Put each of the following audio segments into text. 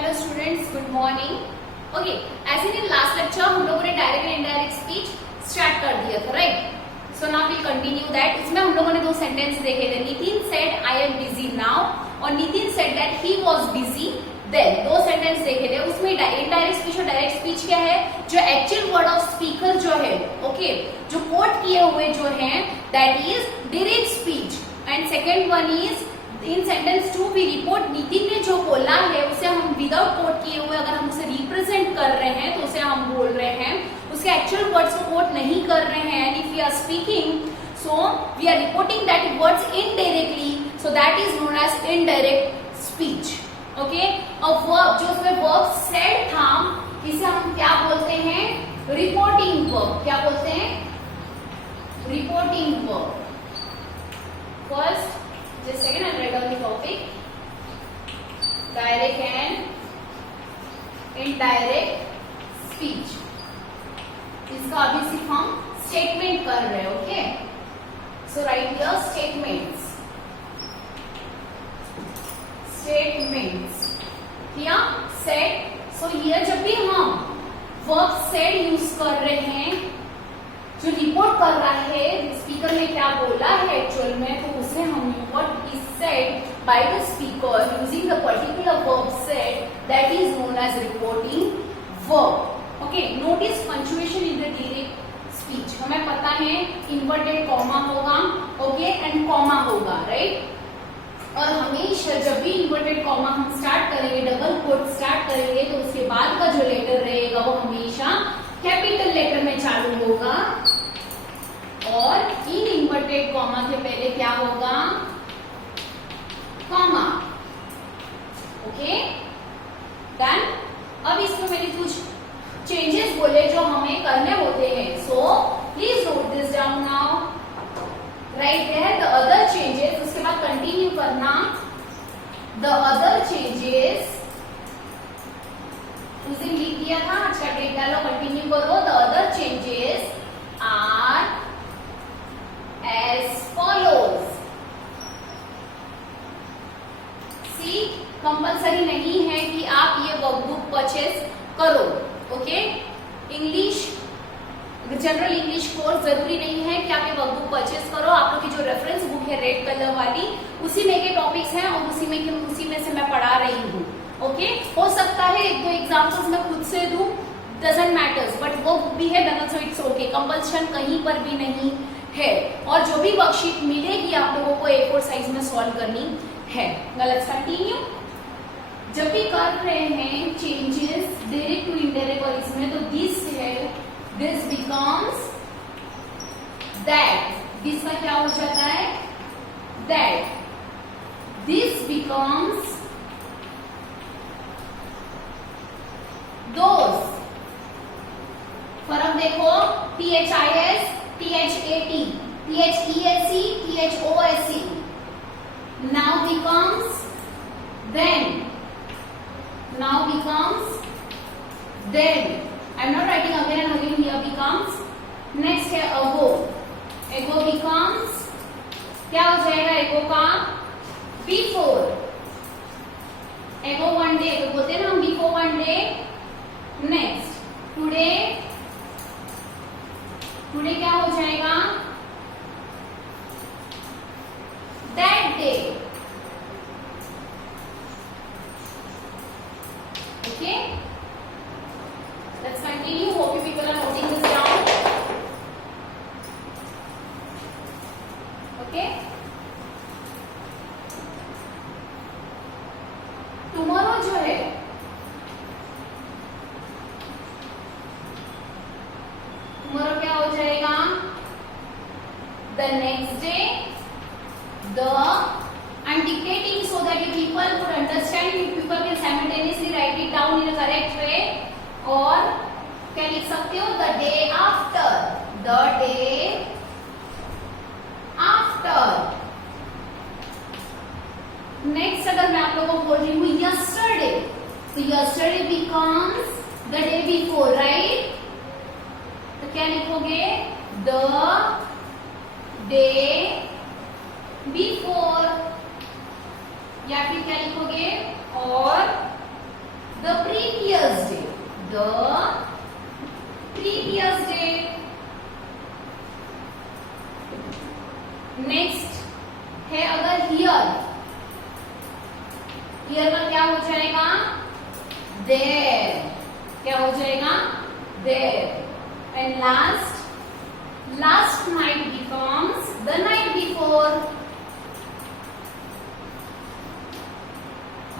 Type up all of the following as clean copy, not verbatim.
Hello students, good morning. Okay, as in last lecture हम लोगों ने direct and indirect speech start कर दिया था, right? So now will continue that. इसमें हम लोगों ने दो सेंटेंस देखे थे। Nitin said I am busy now और Nitin said that he was busy then. दो सेंटेंस देखे थे। उसमें इनडायरेक्ट स्पीच और डायरेक्ट स्पीच क्या है? जो एक्चुअल वर्ड ऑफ स्पीकर जो है, ओके, जो कोट किए हुए जो है, that is direct speech. And second one is in sentence 2 we report Nitin ने जो बोला है उसे हम विदाउट कोट किए हुए अगर हम उसे रिप्रेजेंट कर रहे हैं तो उसे हम बोल रहे हैं, उसके एक्चुअल वर्ड्स को कोट नहीं कर रहे हैं। And if we are speaking so we are reporting that words indirectly, so that is known as indirect speech. Okay, और वर्ब जो उसमें वर्ब सेड था, इसे हम क्या बोलते हैं? Reporting verb. क्या बोलते हैं? Reporting verb. First just second I'll write down the topic, direct and indirect speech। इसका अभी सिर्फ हम स्टेटमेंट कर रहे हैं। ओके, सो राइट हियर स्टेटमेंट्स। किया सेड। सो हियर जब भी हम वर्ब सेड यूज कर रहे हैं, जो रिपोर्ट कर रहा है स्पीकर ने क्या बोला है एक्चुअल में, तो उसे हम what is said by the speaker using the particular verb said, that is known as reporting verb. Okay, notice punctuation in the direct speech. हमें पता है इन्वर्टेड कॉमा होगा, ओके, एंड कॉमा होगा, राइट? और हमेशा जब भी इन्वर्टेड कॉमा हम स्टार्ट करेंगे, डबल कोट स्टार्ट करेंगे, तो उसके बाद का जो लेटर रहेगा वो हमेशा कैपिटल लेटर में चालू होगा और इन इन्वर्टेड कॉमा के पहले क्या होगा? कॉमा। Okay done. अब इसमें मैंने कुछ चेंजेस बोले जो हमें करने होते हैं, so please note this down now. Write there the other changes, उसके बाद कंटिन्यू करना। द अदर चेंजेस उस दिन लिख दिया था, अच्छा टेक डालो, कंटिन्यू करो। The other changes are as follows। See, compulsory नहीं है कि आप ये वर्कबुक परचेस करो। Okay, English general English course जरूरी नहीं है कि आप ये वर्कबुक परचेस करो। आप लोग की जो रेफरेंस बुक है रेड कलर वाली, उसी में के टॉपिक्स हैं और उसी में से मैं पढ़ा रही हूँ। ओके, हो सकता है एक दो एग्जाम्पल्स मैं खुद से दूं, डजंट मैटर्स, बट वो बुक भी है double, so it's okay. Compulsion कहीं पर भी नहीं है। और जो भी वर्कशीट मिलेगी आप लोगों को A4 साइज में सॉल्व करनी है। Let's continue. जब भी कर रहे हैं चेंजेस डायरेक्ट टू इनडायरेक्ट और इसमें, तो दिस है, दिस बिकम्स दैट। दिस का क्या हो जाता है? दैट। दिस बिकम्स दोस। फर्क देखो, THIS, THAT, THESC, THOSC now becomes then, now becomes then। I'm not writing again and again, here becomes। next है ago, ago becomes क्या हो जाएगा? ago का before। ago one day तो बोलते हैं ना हम before one day। next today, today क्या हो जाएगा? That day. Okay, let's continue. Hope you people are noting this down. Okay, tomorrow जो है, टुमारो क्या हो जाएगा? The next day. The I am dictating so that you people could understand, you people can simultaneously write it down in a correct way. और क्या लिख सकते हो? The day after, the day after. Next अगर मैं आप लोगों को बोल रही हूँ यस्टरडे, तो yesterday becomes the day before, right? तो क्या लिखोगे? द डे बिफोर, या फिर क्या लिखोगे? और देयर, क्या हो जाएगा there. And last night becomes the night before.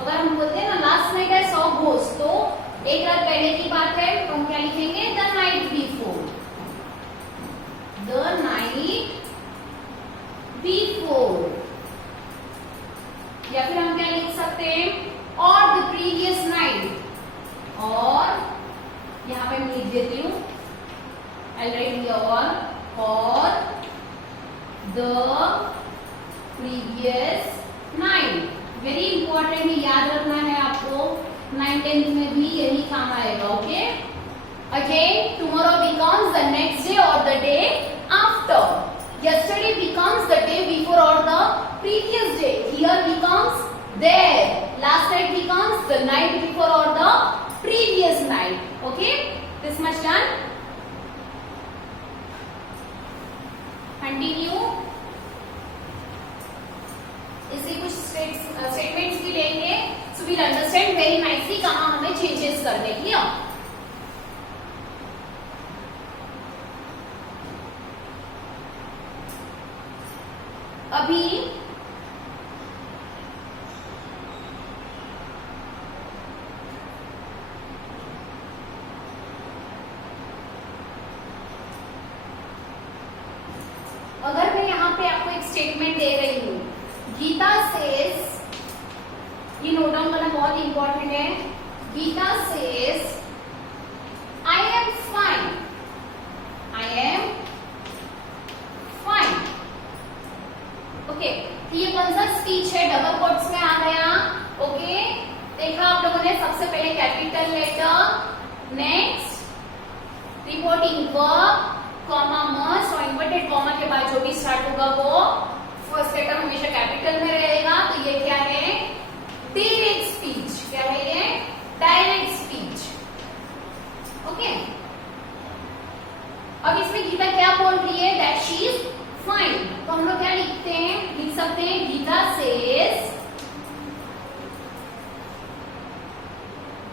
अगर हम बोलते हैं ना last night I saw ghost, तो एक रात पहले की बात है तो हम क्या लिखेंगे the night before. The night before. या फिर हम क्या लिख सकते हैं और द प्रीवियस नाइट. और यहां पे मैं लिख देती हूं I'll write here or the previous night. Very important है, याद रखना है आपको. 9th-10th में भी यही काम आएगा. Okay. Again tomorrow becomes the next day और the day after. Yesterday becomes the day before or the previous day. Here becomes there. Last night becomes the night before or the previous night. Okay, this much done. Continue. इसे कुछ स्टेटमेंट्स भी लेंगे, so we'll understand very nicely कहाँ हमें चेंजेस करने की. अभी अगर मैं यहाँ पे आपको एक स्टेटमेंट दे रही हूं, गीता सेज, ये नोट डाउन करना बहुत इंपॉर्टेंट है. Geeta says I am fine. I am fine. Okay, ये कौन सा स्पीच है, डबल कोट्स में आ गया. ओके, देखा आप लोगों ने. सबसे पहले capital letter, next reporting verb, comma must और इन्वर्टेड कॉमा के बाद जो भी स्टार्ट होगा वो फर्स्ट लेटर हमेशा कैपिटल में रहेगा. तो ये क्या है, डायरेक्ट स्पीच. क्या है ये, डायरेक्ट स्पीच. ओके, अब इसमें गीता क्या बोल रही है, दैट शी इज फाइन. तो हम लोग क्या लिखते हैं, लिख सकते हैं Geeta says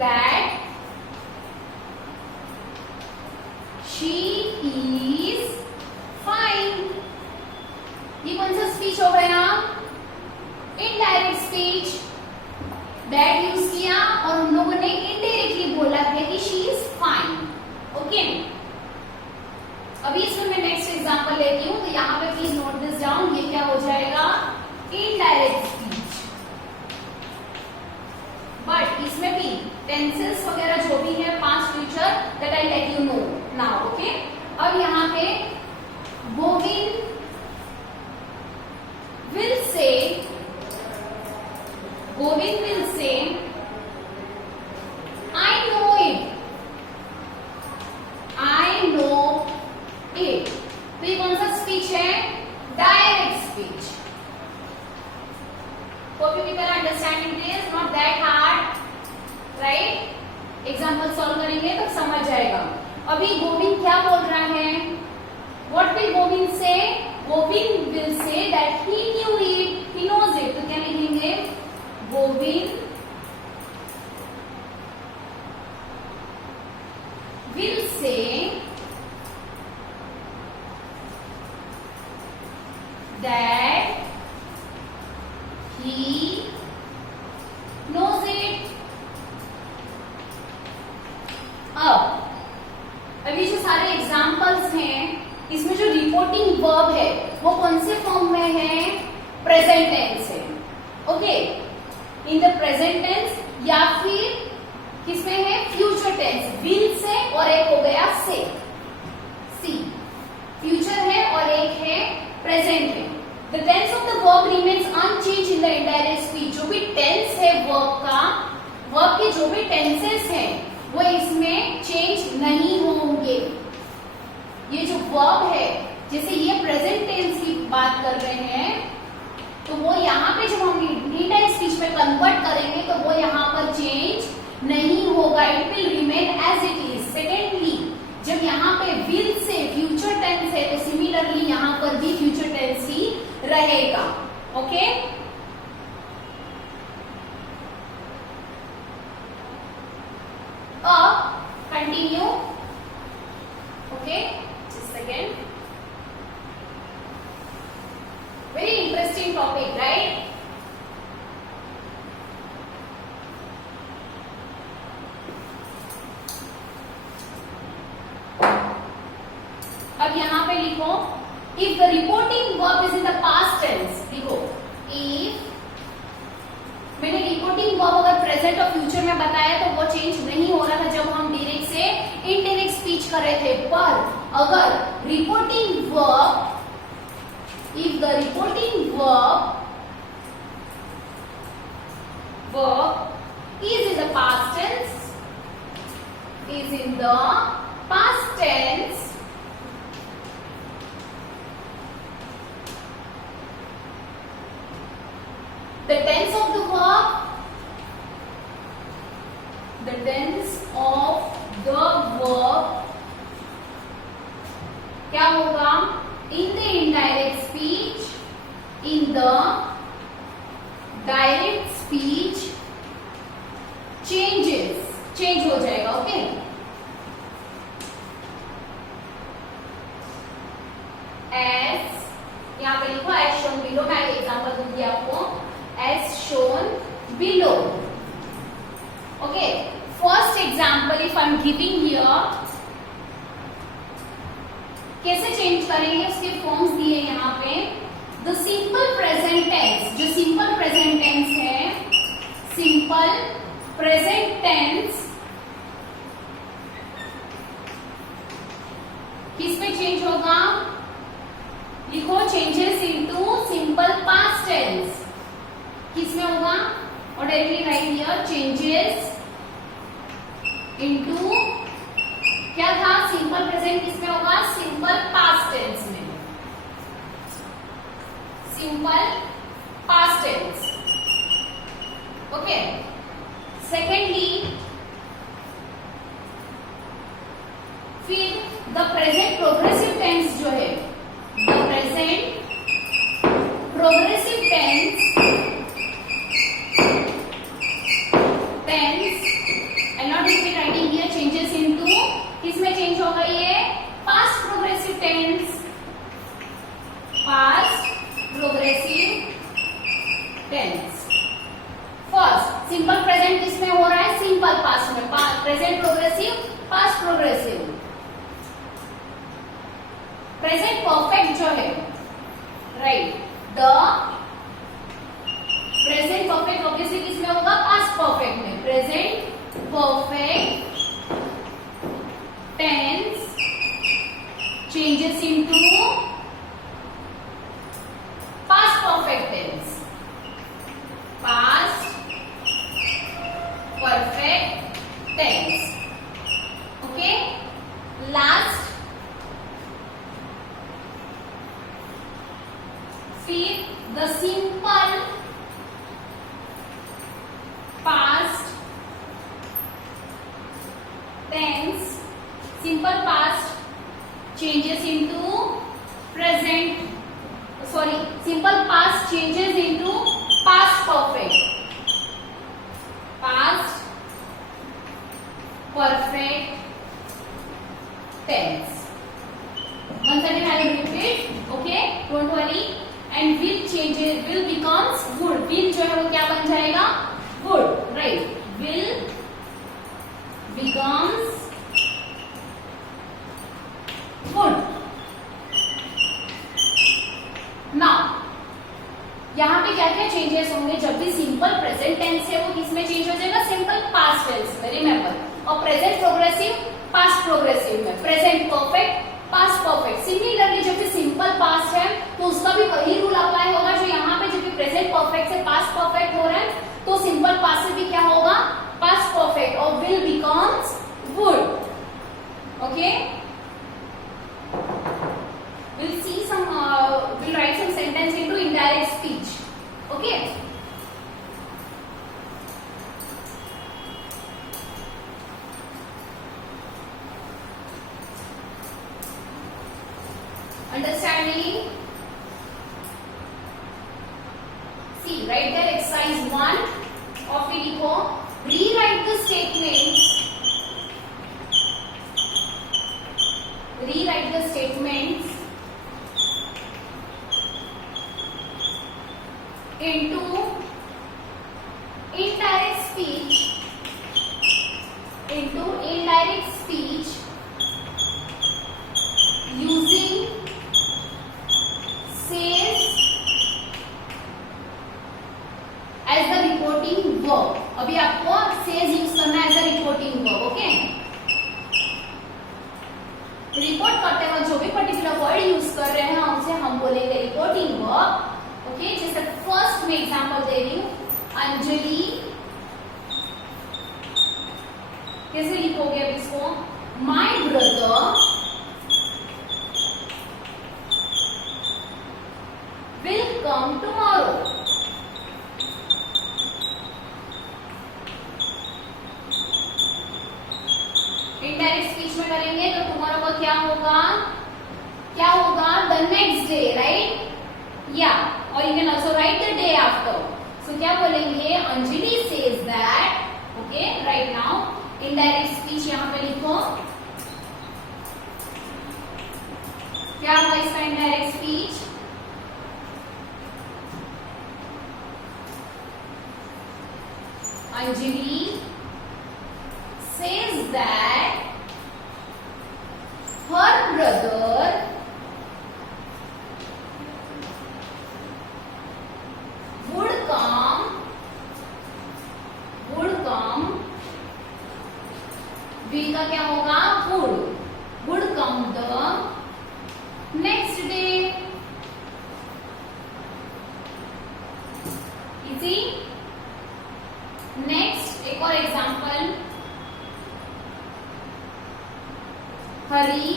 that she is fine. ये कौन सा स्पीच हो गया, इनडायरेक्ट स्पीच. दैट यूज किया और हम लोगों ने इनडायरेक्टली बोला है कि शी इज फाइन. ओके, अभी इसमें मैं नेक्स्ट एग्जांपल लेती हूं. तो यहाँ पे प्लीज नोट दिस डाउन. ये क्या हो जाएगा, इनडायरेक्ट स्पीच. बट इसमें भी टेंसेस वगैरह जो भी है past future, that I let you know now. Okay, अब यहाँ पे Govind will say, Govind will say, I know it. I know it. तो ये कौन सा स्पीच है, direct speech. Hope you people are understanding this. Not that hard, right? Example solve करेंगे तो समझ जाएगा. अभी गोविंद क्या बोल रहा है, What will Govind say? Govind will say that he knew it, he knows it. तो क्या लिखेंगे, Govind will say that he knows it. अभी जो सारे एग्जाम्पल्स हैं, इसमें जो रिपोर्टिंग वर्ब है वो कौन से फॉर्म में है, प्रेजेंट टेंस है. Okay, in the present tense या फिर किसमें है, फ्यूचर टेंस. विल से और एक हो गया से, सी. फ्यूचर है और एक है प्रेजेंट है. The tense of the verb remains unchanged in the indirect speech. जो भी टेंस है वर्ब का, वर्ब के जो भी टेंसेस हैं वो इसमें चेंज नहीं होंगे. ये जो वर्ब है, जैसे ये प्रेजेंट टेंस की बात कर रहे हैं, तो वो यहाँ पे जब हम इनडायरेक्ट स्पीच में कन्वर्ट करेंगे तो वो यहाँ पर चेंज नहीं होगा. It will remain as it is. Secondly, जब यहाँ पे विल से फ्यूचर टेंस है तो सिमिलरली यहाँ पर भी फ्यूचर टेंस ही रहेगा. ओके, यहाँ पे लिखो if the reporting verb is in the past tense, लिखो इफ, मैंने रिपोर्टिंग वर्ब अगर प्रेजेंट और फ्यूचर में बताया तो वो चेंज नहीं हो रहा था जब हम डायरेक्ट से इनडायरेक्ट स्पीच कर रहे थे, पर अगर reporting verb, if the reporting verb is in the past tense, is in the past tense, the tense of the verb, the tense of the verb क्या होगा, in the indirect speech, in the direct speech change हो जाएगा. Okay, as यहाँ पे लिखो as shown below, मैं example दूंगी आपको, as shown below. Okay, first example if I am giving here, कैसे चेंज करेंगे उसके फॉर्म्स दिए यहाँ पे. द सिंपल प्रेजेंट टेंस, जो सिंपल प्रेजेंट टेंस है, सिंपल प्रेजेंट टेंस किस में चेंज होगा, लिखो changes into simple past tense. किस में होगा, और directly write here changes into, क्या था, सिंपल प्रेजेंट किस में होगा, सिंपल पास्ट टेंस में, simple past tense. Okay, secondly फिर द प्रेजेंट प्रोग्रेसिव टेंस जो है, the present progressive tense I not repeat writing here changes into, किसमें चेंज होगा ये, past progressive tense, past progressive tense. First simple present किसमें हो रहा है, सिंपल पास्ट में, present progressive, past progressive. Present perfect जो है, right, the present perfect obviously किसमें होगा, पास्ट परफेक्ट में. Present perfect tense changes into past perfect tense, past perfect tense. Okay, last फिर the simple past tense, simple past changes into present, sorry, simple past changes into past perfect, past perfect tense. Once again I will repeat, okay, don't worry. And will changes, will becomes would. Will जो है वो क्या बन जाएगा, would, right? Will becomes would. Now यहाँ पे क्या क्या चेंजेस होंगे, जब भी सिंपल प्रेजेंट टेंस है वो किसमें चेंज हो जाएगा, सिंपल पास्ट टेंस में, रिमेंबर. और प्रेजेंट प्रोग्रेसिव, पास्ट प्रोग्रेसिव में. Present perfect, past perfect. Similarly जब भी सिंपल पास्ट है तो उसका भी वही रूल अप्लाई होगा जो यहाँ पे, जब भी प्रेजेंट परफेक्ट से पास्ट परफेक्ट हो रहा है तो सिंपल पास्ट से भी क्या होगा, पास्ट परफेक्ट, और will becomes would. Okay, we'll see some we'll write some sentence into indirect speech. Okay, understanding. See, write there exercise 1 of लिखो, rewrite the statements, rewrite the statements into indirect speech, into indirect speech using कैसे लिखोगे अब इसको? My brother will come tomorrow. Indirect speech में करेंगे तो tomorrow का क्या होगा? क्या होगा? The next day, right? या और you can also write the day after. So क्या बोलेंगे? Anjali says that. Okay, right now indirect speech यहां पे लिखो. क्या हुआ इसका indirect speech? Anjali says that her brother would come will का क्या होगा? would come the next day. Easy. Next एक और example. Hari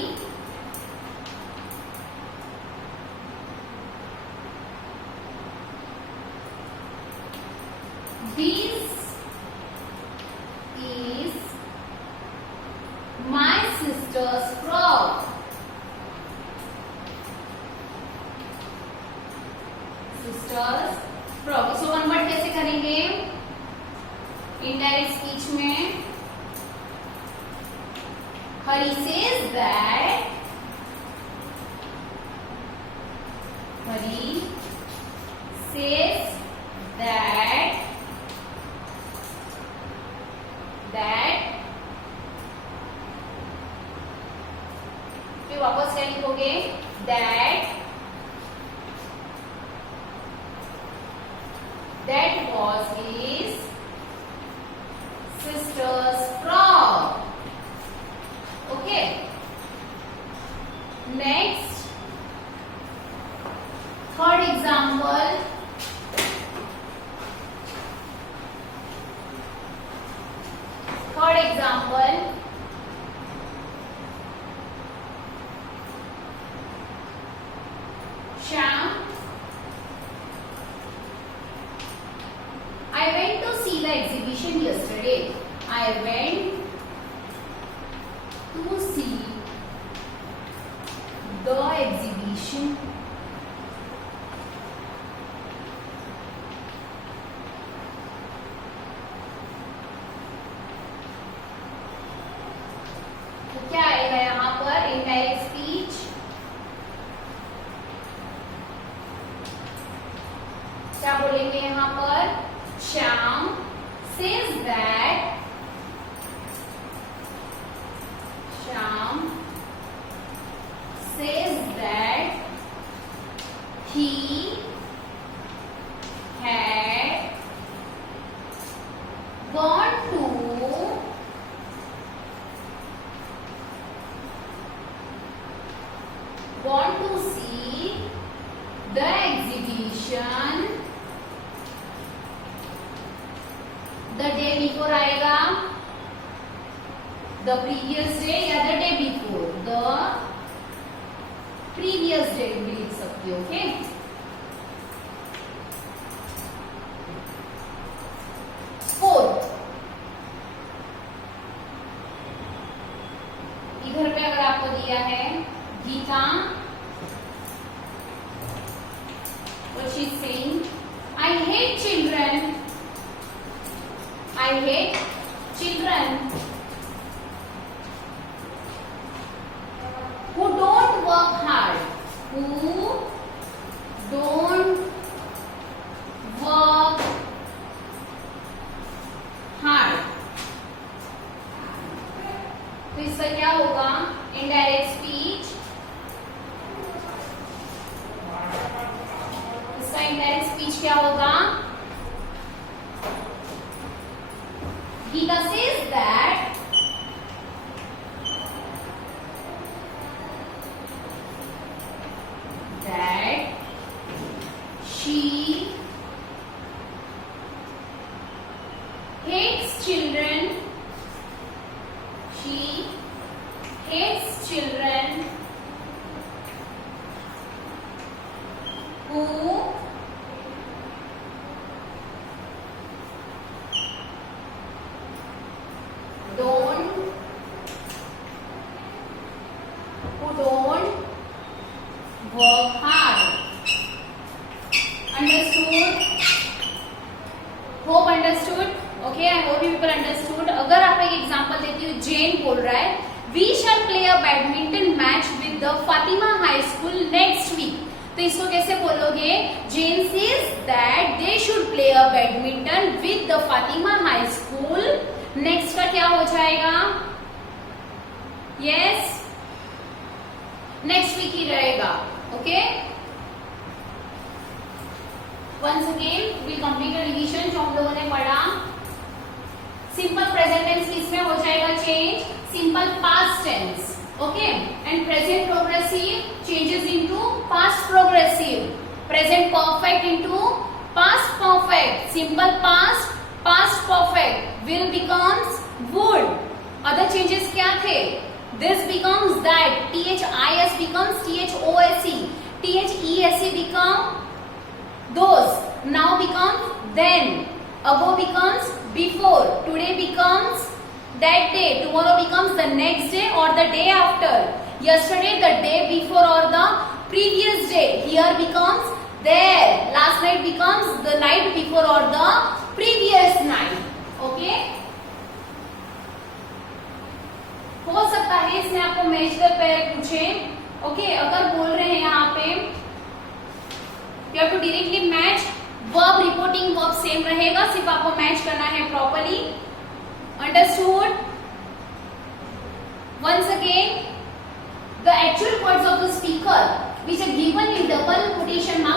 this is my sister's frock. Sister's frock. So convert कैसे करेंगे? इनडायरेक्ट स्पीच में Hari says that. Hari says that फिर वापस क्या लिखोगे? that was his sister's frog. Okay. Next, third example. Shyam, I went to see the exhibition yesterday. I went to see the exhibition. तो क्या आएगा यहाँ पर? Indirect speech. क्या बोलेंगे यहाँ पर? Shyam says that. Shyam says that he had gone to see the exhibition the day before आएगा, the previous day या the day before, the previous day भी लिख सकती हो. ओके. फोर्थ, इधर पे अगर आपको दिया है Gita, what she is saying, I hate children. I hate children who don't work hard. Who don't work hard. तो इसका क्या होगा? Indirect speech. इसका इनडायरेक्ट स्पीच क्या होगा? Gita says that she hates children who don't work hard. Understood? Hope understood? Okay, I hope you people understood. अगर आप एक एग्जांपल देती हूँ, जेन बोल रहा है we shall play a badminton match with the Fatima High School next week. तो इसको कैसे बोलोगे? जेन says that they should play a badminton with the Fatima High School. Next का क्या हो जाएगा? Yes, नेक्स्ट वीक ही रहेगा. Okay, once again we complete the revision जो हम लोगों ने पढ़ा. सिंपल प्रेजेंट टेंस किसमें हो जाएगा change? Simple past tense. Okay, and present progressive changes into past progressive. Present perfect into past perfect. Simple past past perfect. Will becomes would. Other changes क्या थे? This becomes that. THIS becomes THOSE. THESE become those. Now becomes then. Ago becomes before. Today becomes that day. Tomorrow becomes the next day or the day after. Yesterday the day before or the previous day. Here becomes there. Last night becomes the night before or the previous night. Okay? हो सकता है इसमें आपको match the pair पूछे. ओके, अगर बोल रहे हैं यहाँ पे you have to directly match. Verb reporting verb same रहेगा, सिर्फ आपको मैच करना है properly. Understood? Once again the actual words of the speaker which are given in double quotation marks